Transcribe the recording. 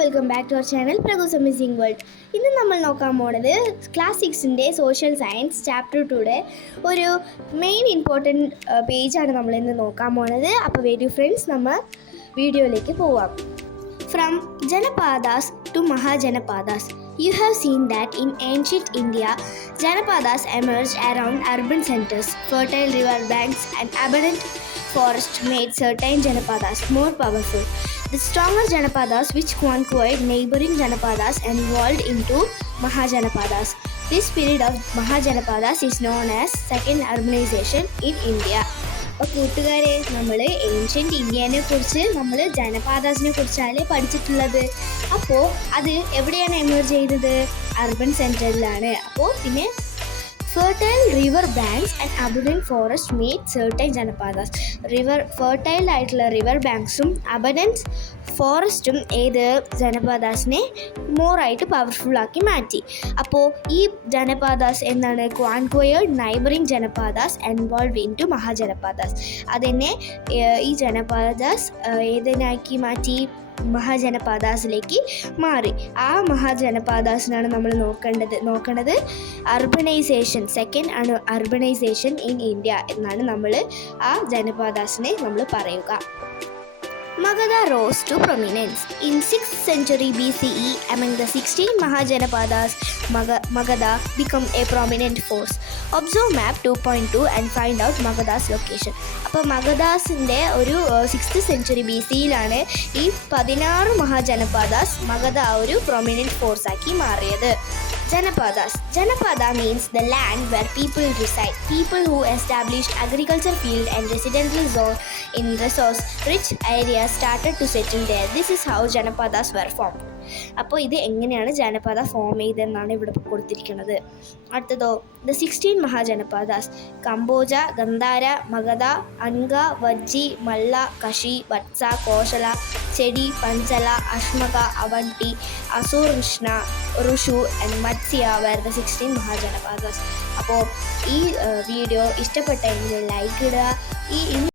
Welcome back to our channel പ്രഗൂസ് amazing world. ഇന്ന് നമ്മൾ നോക്കാൻ പോണത് ക്ലാസ് 6ൻ്റെ സോഷ്യൽ സയൻസ് ചാപ്റ്റർ 2യുടെ ഒരു മെയിൻ ഇമ്പോർട്ടൻറ്റ് പേജാണ് നമ്മളിന്ന് നോക്കാൻ പോണത്. അപ്പോൾ വരൂ ഫ്രണ്ട്സ്, നമ്മൾ വീഡിയോയിലേക്ക് പോവാം. From Janapadas to Mahajanapadas. You have seen that in ancient India, Janapadas emerged around urban centers. Fertile river banks and abundant forests made certain Janapadas more powerful. The stronger Janapadas, which conquered neighboring Janapadas and evolved into Mahajanapadas. This period of Mahajanapadas is known as second urbanization in India. അപ്പോൾ കൂട്ടുകാരെ, നമ്മൾ ancient ഇന്ത്യനെ കുറിച്ച് നമ്മൾ ജനപാദാസിനെ കുറിച്ചാണ് പഠിച്ചിട്ടുള്ളത്. അപ്പോൾ അത് എവിടെയാണ് എമർജ് ചെയ്തത്? അർബൻ സെൻറ്ററിലാണ്. അപ്പോൾ പിന്നെ fertile river banks and abundant forest made certain janapadas. Fertile ആയിട്ടുള്ള റിവർ ബാങ്ക്സും അബണ്ടന്റ് ഫോറസ്റ്റും ഏത് ജനപാദാസിനെ മോറായിട്ട് പവർഫുള്ളാക്കി മാറ്റി. അപ്പോൾ ഈ ജനപാദാസ് എന്താണ്? Conquered neighbouring janapadas involve in to mahajanapadas. അതന്നെ ഈ ജനപാദാസ് ഏതിനാക്കി മാറ്റി? മഹാജനപാദാസിലേക്ക് മാറി. ആ മഹാജനപാദാസിനാണ് നമ്മൾ നോക്കേണ്ടത് അർബനൈസേഷൻ, സെക്കൻഡ് ആണ് അർബനൈസേഷൻ ഇൻ ഇന്ത്യ എന്നാണ് നമ്മൾ ആ ജനപാദാസിനെ നമ്മൾ പറയുക. Magadha rose to prominence. In 6th century BCE, among the 16 Mahajanapadas, Magadha became a prominent force. Observe map 2.2 and find out Magadha's location. അപ്പോൾ മഗധാസിൻ്റെ ഒരു 6th century BCയിലാണ് ഈ 16 മഹാജനപാദാസ് മഗധ ഒരു പ്രൊമിനൻറ്റ് ഫോഴ്സാക്കി മാറിയത്. Janapada means the land where people reside. People who established agriculture field and residential zone in resource-rich areas started to settle there. This is how Janapadas were formed. അപ്പോൾ ഇത് എങ്ങനെയാണ് ജനപദ form ചെയ്തതെന്നാണ് ഇവിടെ കൊടുത്തിരിക്കുന്നത്. അടുത്തതോ, the 16 മഹാജനപാദാസ്: Kamboja, ഗന്ധാര, Magadha, അൻഗ, Vajji, മല്ല, കശി, വത്സ, കോശല, ചെടി, പഞ്ചല, അശ്മക, Avanti, Azure, Krishna, Rishu and മത്സ്യ were the 16 മഹാജനപാദാസ്. അപ്പോൾ ഈ വീഡിയോ ഇഷ്ടപ്പെട്ടെങ്കിൽ ലൈക്ക് ഇടുക. ഈ